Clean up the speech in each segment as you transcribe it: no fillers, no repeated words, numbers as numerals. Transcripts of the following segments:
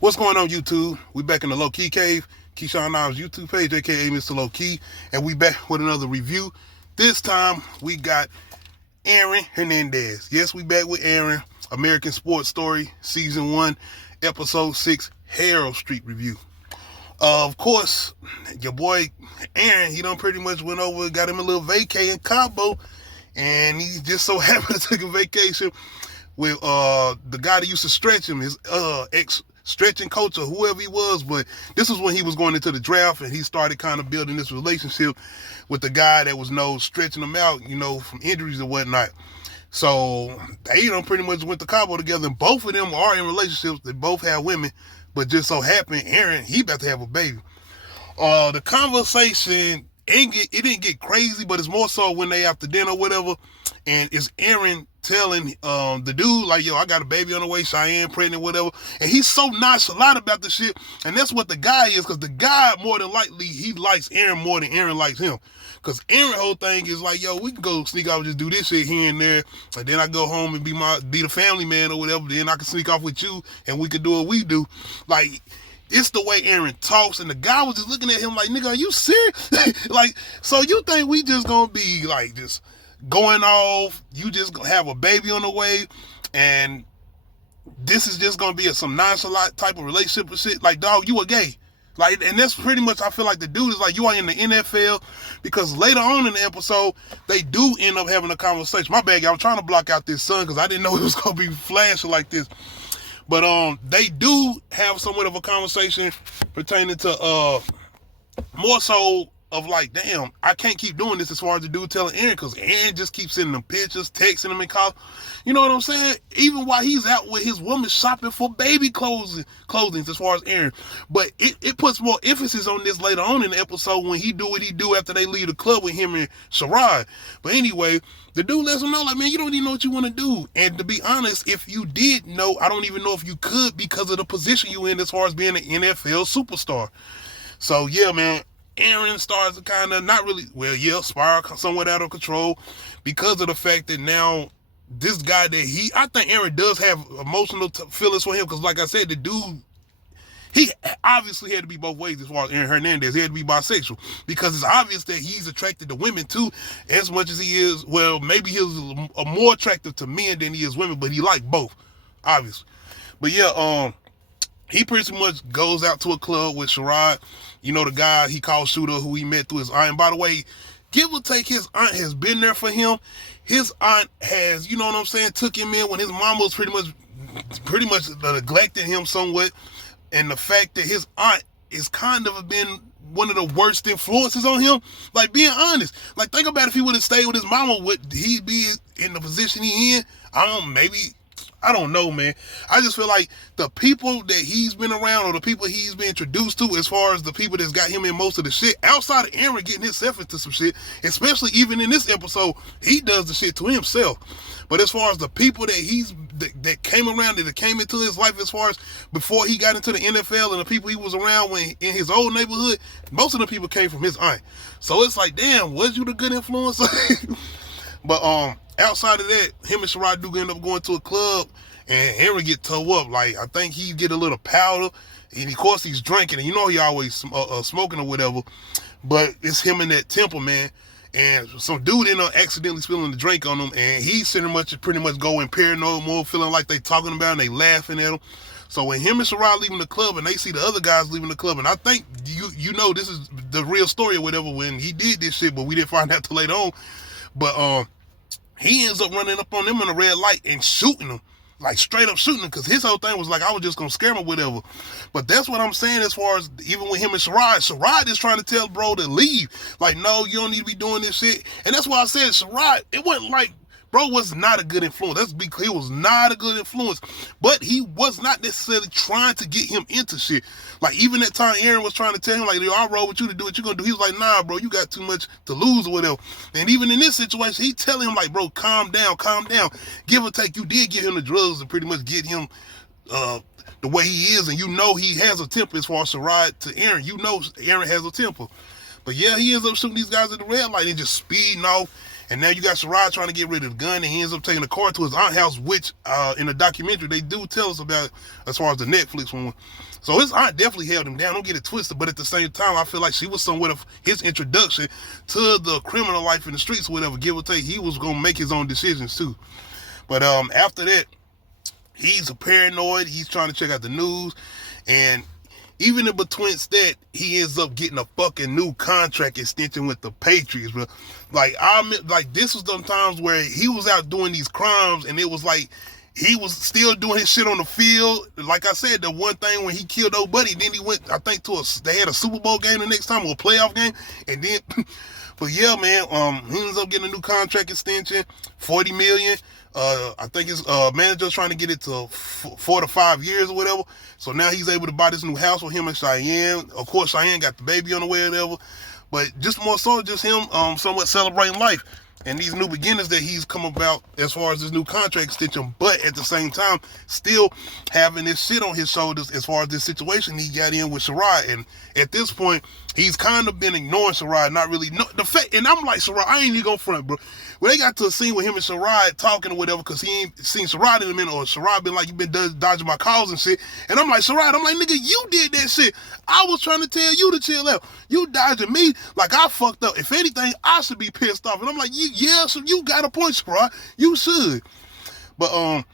What's going on, YouTube? We back in the Low Key Cave, Keyshawn Knobs YouTube page, aka Mr. Low Key, and we back with another review. This time we got Aaron Hernandez. Yes, we back with Aaron, American Sports Story, Season 1, Episode 6, Herald Street Review. Of course, your boy Aaron, he done pretty much went over, got him a little vacay in Cabo, and he just so happened to take a vacation with the guy that used to stretch him, his ex-stretching coach or whoever he was. But this was when he was going into the draft, and he started kind of building this relationship with the guy that was stretching him out, from injuries and whatnot. So they pretty much went to Cabo together, and both of them are in relationships. They both have women, but just so happened Aaron, he about to have a baby. The conversation, it didn't get crazy, but it's more so when they after dinner or whatever, and it's Aaron telling the dude, like, yo, I got a baby on the way, Cheyenne pregnant, whatever. And he's so nonchalant about the shit. And that's what the guy is, because the guy, more than likely, he likes Aaron more than Aaron likes him. Because Aaron's whole thing is like, yo, we can go sneak off and just do this shit here and there. And then I go home and be the family man or whatever. Then I can sneak off with you and we can do what we do. Like, it's the way Aaron talks, and the guy was just looking at him like, nigga, are you serious? Like, so you think we just gonna be like just going off, you just gonna have a baby on the way, and this is just gonna be some nonchalant type of relationship and shit? Like, dog, you a gay. Like, and that's pretty much, I feel like the dude is like, you are in the NFL, because later on in the episode, they do end up having a conversation. My bad, I was trying to block out this sun because I didn't know it was gonna be flashing like this. But they do have somewhat of a conversation pertaining to more so of like, damn, I can't keep doing this, as far as the dude telling Aaron, because Aaron just keeps sending them pictures, texting them and calling. You know what I'm saying? Even while he's out with his woman shopping for baby clothing, as far as Aaron. But it puts more emphasis on this later on in the episode when he do what he do after they leave the club with him and Sherrod. But anyway, the dude lets him know, like, man, you don't even know what you want to do. And to be honest, if you did know, I don't even know if you could, because of the position you in as far as being an NFL superstar. So yeah, man, Aaron starts to kind of spiral somewhat out of control, because of the fact that now this guy that I think Aaron does have emotional feelings for him, because like I said, the dude, he obviously had to be both ways as far as Aaron Hernandez. He had to be bisexual, because it's obvious that he's attracted to women too, as much as he is, well, maybe he's more attractive to men than he is women, but he liked both, obviously. But yeah, he pretty much goes out to a club with Sherrod, the guy he called Shooter, who he met through his aunt. And by the way, give or take, his aunt has been there for him. His aunt has, took him in when his mama was pretty much neglecting him somewhat. And the fact that his aunt is kind of been one of the worst influences on him, like, being honest. Like, think about if he would have stayed with his mama, would he be in the position he in? I don't know, man. I just feel like the people that he's been around, or the people he's been introduced to, as far as the people that's got him in most of the shit, outside of Aaron getting himself into some shit, especially even in this episode, he does the shit to himself. But as far as the people that came around, that came into his life, as far as before he got into the NFL, and the people he was around when in his old neighborhood, most of the people came from his aunt. So it's like, damn, was you the good influence? But outside of that, him and Sherrod do end up going to a club, and Aaron get towed up. Like, I think he get a little powder, and of course he's drinking, and he always smoking or whatever. But it's him in that temple, man. And some dude ended up accidentally spilling the drink on him, and he's pretty much going paranoid mode, feeling like they talking about him, and they laughing at him. So when him and Sherrod leaving the club, and they see the other guys leaving the club, and I think this is the real story or whatever, when he did this shit, but we didn't find out till later on. But he ends up running up on them in a red light and shooting them, like straight up shooting them, because his whole thing was like, I was just gonna scare him or whatever. But that's what I'm saying, as far as even with him and Sherrod is trying to tell bro to leave. Like, no, you don't need to be doing this shit. And that's why I said Sherrod, it wasn't like bro was not a good influence. Let's be clear, he was not a good influence. But he was not necessarily trying to get him into shit. Like, even that time Aaron was trying to tell him, like, yo, I'll roll with you to do what you're gonna do. He was like, nah, bro, you got too much to lose or whatever. And even in this situation, he telling him, like, bro, calm down. Give or take, you did give him the drugs to pretty much get him the way he is. And he has a temper as far as Sherrod to Aaron. Aaron has a temper. But yeah, he ends up shooting these guys at the red light and just speeding off. And now you got Sherrod trying to get rid of the gun, and he ends up taking the car to his aunt's house, which in the documentary they do tell us about as far as the Netflix one. So his aunt definitely held him down. Don't get it twisted. But at the same time, I feel like she was somewhat of his introduction to the criminal life in the streets, whatever, give or take. He was going to make his own decisions too. But after that, he's paranoid. He's trying to check out the news. And even in between that, he ends up getting a fucking new contract extension with the Patriots, bro. Like, this was the times where he was out doing these crimes, and it was like he was still doing his shit on the field. Like I said, the one thing when he killed old buddy, then he went, I think, they had a Super Bowl game the next time, or a playoff game, and then, but yeah, man, he ends up getting a new contract extension, $40 million. I think his manager's trying to get it to 4 to 5 years or whatever. So now he's able to buy this new house with him and Cheyenne. Of course, Cheyenne got the baby on the way or whatever. But just more so, just him somewhat celebrating life and these new beginnings that he's come about as far as this new contract extension. But at the same time, still having this shit on his shoulders as far as this situation he got in with Sherrod. And at this point, he's kind of been ignoring Sherrod, not really. No, the fact, and I'm like, Sherrod, I ain't even gonna front, bro. When they got to a scene with him and Sherrod talking or whatever, because he ain't seen Sherrod in a minute, or Sherrod been like, you been dodging my calls and shit. And I'm like, Sherrod, I'm like, nigga, you did that shit. I was trying to tell you to chill out. You dodging me like I fucked up. If anything, I should be pissed off. And I'm like, yeah, so you got a point, Sherrod. You should. But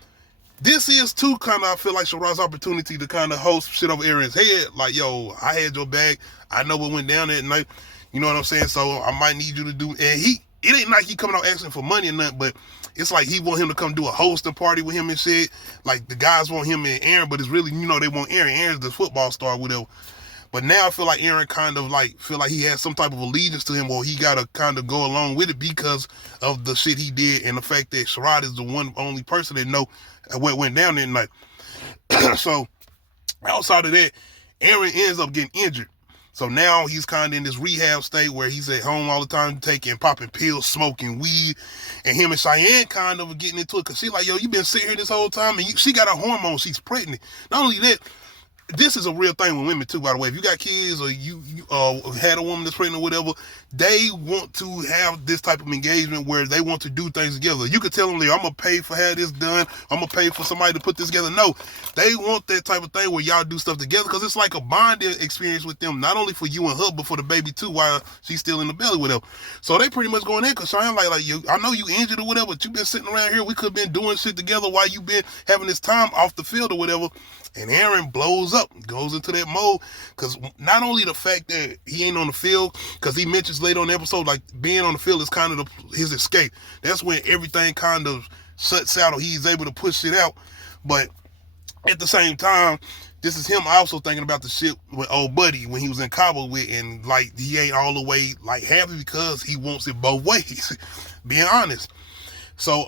this is too kind of, I feel like, Sherrod's opportunity to kind of host shit over Aaron's head. Like, yo, I had your back. I know what went down that night. You know what I'm saying? So I might need you to do, and it ain't like he coming out asking for money or nothing, but it's like he want him to come do a hosting party with him and shit. Like the guys want him and Aaron, but it's really, you know, they want Aaron. Aaron's the football star, whatever. But now I feel like Aaron kind of like feel like he has some type of allegiance to him, or he gotta kind of go along with it because of the shit he did and the fact that Sherrod is the only person that know what went down that night. So outside of that, Aaron ends up getting injured. So now he's kind of in this rehab state where he's at home all the time, popping pills, smoking weed. And him and Cheyenne kind of getting into it because she's like, yo, you been sitting here this whole time. And she got her hormones. She's pregnant. Not only that, this is a real thing with women too, by the way. If you got kids or you had a woman that's pregnant or whatever, they want to have this type of engagement where they want to do things together. You could tell them, I'm going to pay for having this done. I'm going to pay for somebody to put this together. No, they want that type of thing where y'all do stuff together because it's like a bonding experience with them, not only for you and her, but for the baby too while she's still in the belly with them. So they pretty much going in because Cheyenne like you, I know you injured or whatever, but you been sitting around here. We could have been doing shit together while you been having this time off the field or whatever. And Aaron blows up, goes into that mode, because not only the fact that he ain't on the field, because he mentions later on the episode, like being on the field is kind of his escape. That's when everything kind of shuts out or he's able to push it out. But at the same time, this is him also thinking about the shit with old buddy when he was in Cabo with, and like he ain't all the way like happy because he wants it both ways, being honest. So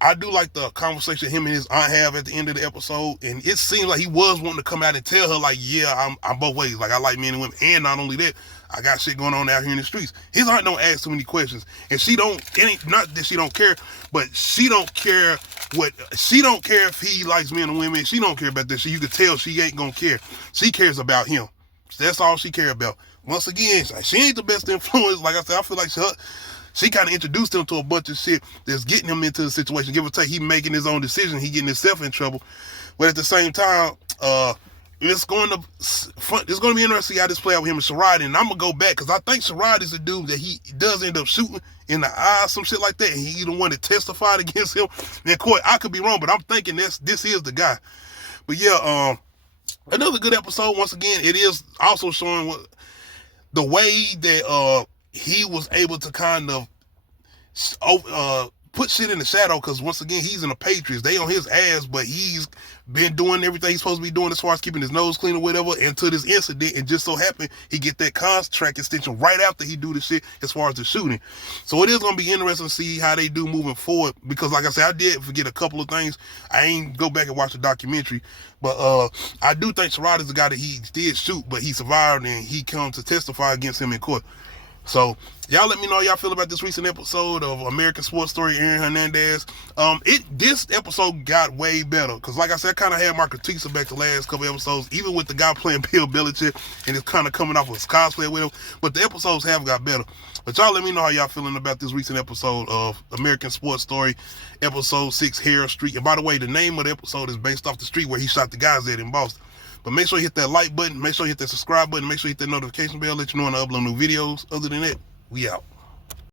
I do like the conversation him and his aunt have at the end of the episode, and it seems like he was wanting to come out and tell her like, yeah, I'm both ways. Like I like men and women, and not only that, I got shit going on out here in the streets. His aunt don't ask too many questions, and she don't. It ain't not that she don't care, but she don't care if he likes men and women. She don't care about that shit. You can tell she ain't gonna care. She cares about him. That's all she care about. Once again, she ain't the best influence. Like I said, I feel like she kind of introduced him to a bunch of shit that's getting him into the situation. Give or take, he making his own decision. He getting himself in trouble. But at the same time, it's going to be interesting to see how this play out with him and Sherrod. And I'm going to go back because I think Sherrod is a dude that he does end up shooting in the eye, some shit like that. And he the one that testified against him in court. I could be wrong, but I'm thinking this is the guy. But yeah, another good episode. Once again, it is also showing the way that he was able to kind of put shit in the shadow, because once again, he's in the Patriots. They on his ass, but he's been doing everything he's supposed to be doing as far as keeping his nose clean or whatever until this incident, and just so happened he get that contract extension right after he do the shit as far as the shooting. So it is going to be interesting to see how they do moving forward, because like I said, I did forget a couple of things. I ain't go back and watch the documentary, but I do think Sherrod is the guy that he did shoot, but he survived and he come to testify against him in court. So y'all let me know how y'all feel about this recent episode of American Sports Story, Aaron Hernandez. This episode got way better because, like I said, I kind of had my critiques about the last couple episodes, even with the guy playing Bill Belichick and it's kind of coming off with cosplay with him. But the episodes have got better. But y'all let me know how y'all feeling about this recent episode of American Sports Story, episode 6, Herald Street. And by the way, the name of the episode is based off the street where he shot the guys at in Boston. But make sure you hit that like button, make sure you hit that subscribe button, make sure you hit that notification bell, let you know when I upload new videos. Other than that, we out.